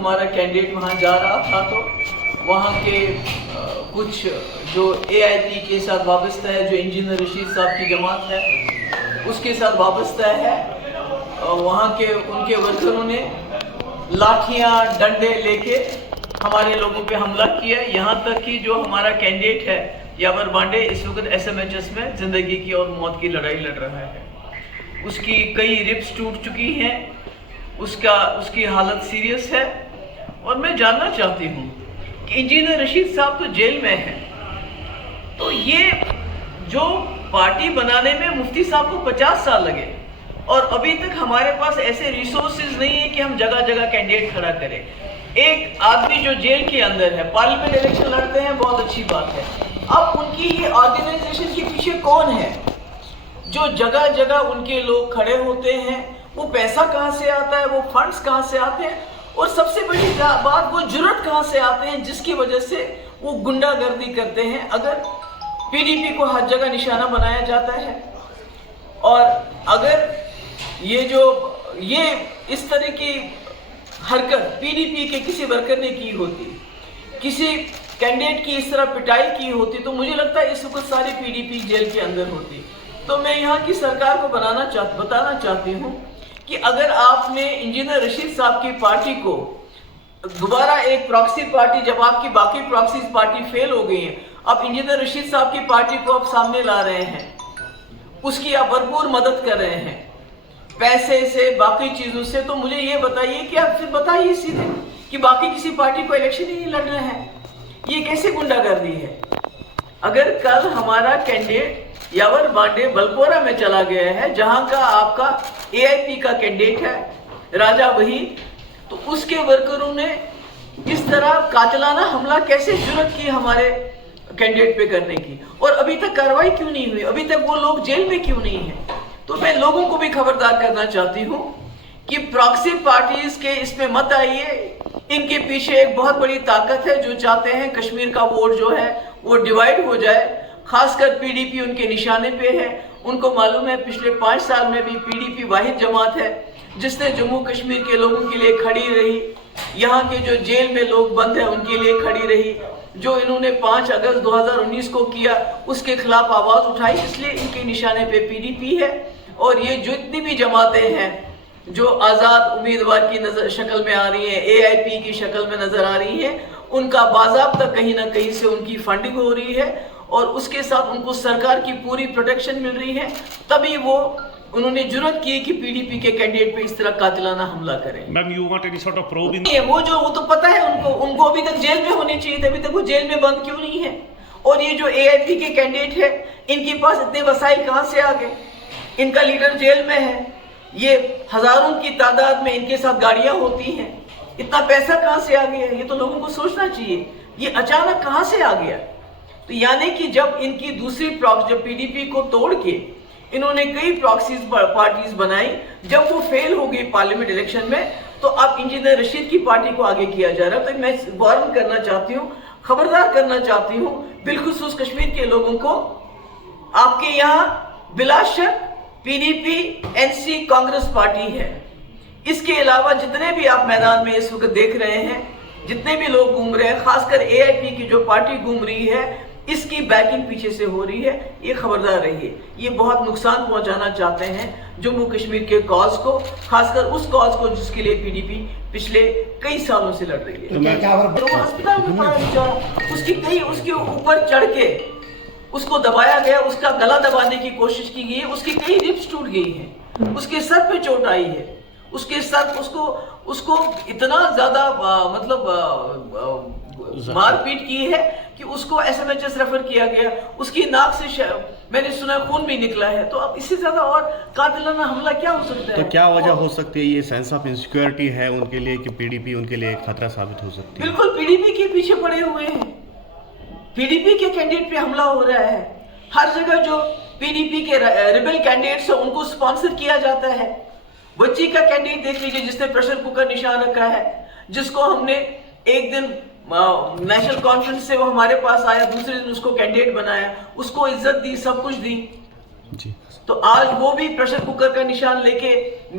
हमारा कैंडिडेट वहाँ जा रहा था तो वहाँ के कुछ जो AIP के साथ वाबस्ता है, जो इंजीनियर रशीद साहब की जमात है उसके साथ वाबस्ता है, वहाँ के उनके वर्करों ने लाठियाँ डंडे लेके हमारे लोगों पे हमला किया। यहाँ तक कि जो हमारा कैंडिडेट है यावर बांडे इस वक्त SMHS में ज़िंदगी की और मौत की लड़ाई लड़ रहा है। उसकी कई रिब्स टूट चुकी हैं, उसकी हालत सीरियस है। और मैं जानना चाहती हूँ कि इंजीनियर रशीद साहब तो जेल में हैं, तो ये जो पार्टी बनाने में मुफ्ती साहब को 50 साल लगे और अभी तक हमारे पास ऐसे रिसोर्सेज नहीं है कि हम जगह जगह कैंडिडेट खड़ा करें। एक आदमी जो जेल के अंदर है, पार्लियामेंट इलेक्शन लड़ते हैं, बहुत अच्छी बात है। अब उनकी ये ऑर्गेनाइजेशन के पीछे कौन है जो जगह जगह उनके लोग खड़े होते हैं? वो पैसा कहाँ से आता है, वो फंड्स कहाँ से आते हैं, और सबसे बड़ी बात वो जुर्रत कहाँ से आते हैं जिसकी वजह से वो गुंडागर्दी करते हैं। अगर PDP को हर जगह निशाना बनाया जाता है और अगर ये इस तरह की हरकत PDP के किसी वर्कर ने की होती, किसी कैंडिडेट की इस तरह पिटाई की होती, तो मुझे लगता है इस वक्त सारी PDP जेल के अंदर होती। तो मैं यहाँ की सरकार को बताना चाहती हूँ कि अगर आपने इंजीनियर रशीद साहब की पार्टी को दोबारा एक प्रॉक्सी पार्टी, जब आपकी बाकी प्रॉक्सी पार्टी फेल हो गई है, अब इंजीनियर रशीद साहब की पार्टी को आप सामने ला रहे हैं, उसकी आप भरपूर मदद कर रहे हैं पैसे से, बाकी चीजों से, तो मुझे ये बताइए कि आप फिर बताइए सीधे कि बाकी किसी पार्टी को इलेक्शन ही नहीं लड़ रहे हैं। ये कैसे गुंडागर्दी है? अगर कल हमारा कैंडिडेट यावर बांडे बलपोरा में चला गया है, जहां का आपका AIP का कैंडिडेट है राजा वही, तो उसके वर्करों ने इस तरह कातिलाना हमला कैसे जुर्रत की हमारे कैंडिडेट पे करने की, और अभी तक कार्रवाई क्यों नहीं हुई? अभी तक वो लोग जेल में क्यों नहीं है? तो मैं लोगों को भी खबरदार करना चाहती हूँ कि प्रॉक्सी पार्टीज के इसमें मत आइए। इनके पीछे एक बहुत बड़ी ताकत है जो चाहते हैं कश्मीर का वोट जो है वो डिवाइड हो जाए। खासकर PDP उनके निशाने पे है। उनको मालूम है पिछले 5 साल में भी PDP वाहिद जमात है जिसने जम्मू कश्मीर के लोगों के लिए खड़ी रही, यहाँ के जो जेल में लोग बंद हैं उनके लिए खड़ी रही। जो इन्होंने 5 अगस्त 2019 को किया उसके खिलाफ आवाज उठाई, इसलिए इनके निशाने पे PDP है। और ये जो इतनी भी जमातें हैं जो आज़ाद उम्मीदवार की शक्ल में आ रही हैं, AIP की शक्ल में नजर आ रही हैं, उनका बाज़ाब्ता कहीं ना कहीं से उनकी फंडिंग हो रही है और उसके साथ उनको सरकार की पूरी प्रोटेक्शन मिल रही है। तभी उन्होंने जुर्रत की कि PDP के कैंडिडेट पे इस तरह कातिलाना हमला करें। Ma'am, you want any sort of probe? वो तो पता है उनको अभी तक जेल में होने चाहिए थे, अभी तक वो जेल में बंद क्यों नहीं है? और ये जो AIP के कैंडिडेट है, इनके पास इतने वसाइल कहाँ से आ गए? इनका लीडर जेल में है, ये हजारों की तादाद में इनके साथ गाड़ियां होती हैं, इतना पैसा कहाँ से आ गया? ये तो लोगों को सोचना चाहिए, ये अचानक कहाँ से आ गया? तो यानी कि जब इनकी दूसरी प्रॉक्सी, जब PDP को तोड़ के इन्होंने कई प्रॉक्सीज पार्टीज बनाई, जब वो फेल हो गई पार्लियामेंट इलेक्शन में, तो अब इंजीनियर रशीद की पार्टी को आगे किया जा रहा है। तो मैं वार्न करना चाहती हूँ, खबरदार करना चाहती हूँ बिलखुसूस कश्मीर के लोगों को। आपके यहाँ बिलाशक PDP NC कांग्रेस पार्टी है, इसके अलावा जितने भी आप मैदान में इस वक्त देख रहे हैं, जितने भी लोग घूम रहे हैं, खासकर AIP की जो पार्टी घूम रही है, इसकी बैकिंग पीछे से हो रही है। ये खबरदार रहिए, ये बहुत नुकसान पहुंचाना चाहते हैं जम्मू कश्मीर के कॉज को, खासकर उस कॉज को जिसके लिए PDP पिछले कई सालों से लड़ रही है। तो वो अस्पताल में पड़ा बेचारा, उसके ऊपर चढ़ के उसको दबाया गया, उसका गला दबाने की कोशिश की गई है, उसकी कई रिब्स टूट गई हैं, उसके सर पे चोट आई है, उसके सर उसको इतना ज्यादा मारपीट की है कि उसको SMHS रेफर किया गया। उसकी नाक से मैंने सुना खून भी निकला है। तो अब इससे ज्यादा और कातिलाना हमला क्या हो सकता है? तो क्या वजह हो सकती है? ये सेंस ऑफ इनसिक्योरिटी है उनके लिए कि PDP उनके लिए एक खतरा साबित हो सकती है? बिल्कुल PDP के पीछे पड़े हुए हैं, PDP के कैंडिडेट पे हमला हो रहा है। हर जगह जो PDP के रिबेल कैंडिडेट्स हैं उनको स्पॉन्सर किया जाता है। बच्ची का कैंडिडेट देख लीजिए जिसने प्रेशर कुकर निशान रखा है, जिसको हमने एक दिन नेशनल कॉन्फ्रेंस से वो हमारे पास आया, दूसरे दिन उसको कैंडिडेट बनाया, उसको इज्जत दी, सब कुछ दी। जी। तो आज वो भी प्रेशर कुकर का निशान लेके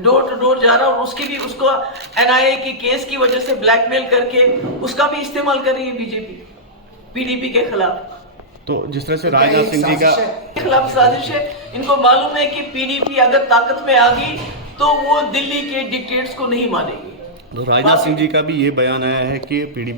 डोर टू डोर जा रहा है और उसकी भी उसको एनआईए की केस की वजह से ब्लैकमेल करके उसका भी इस्तेमाल कर रही है बीजेपी पीडीपी के खिलाफ। तो जिस तरह से राजनाथ सिंह जी का खिलाफ साजिश है। इनको मालूम है कि पीडीपी अगर ताकत में आ गई तो वो दिल्ली के डिक्टेट्स को नहीं मानेगी। तो राजनाथ सिंह जी का भी ये बयान आया है कि पीडीपी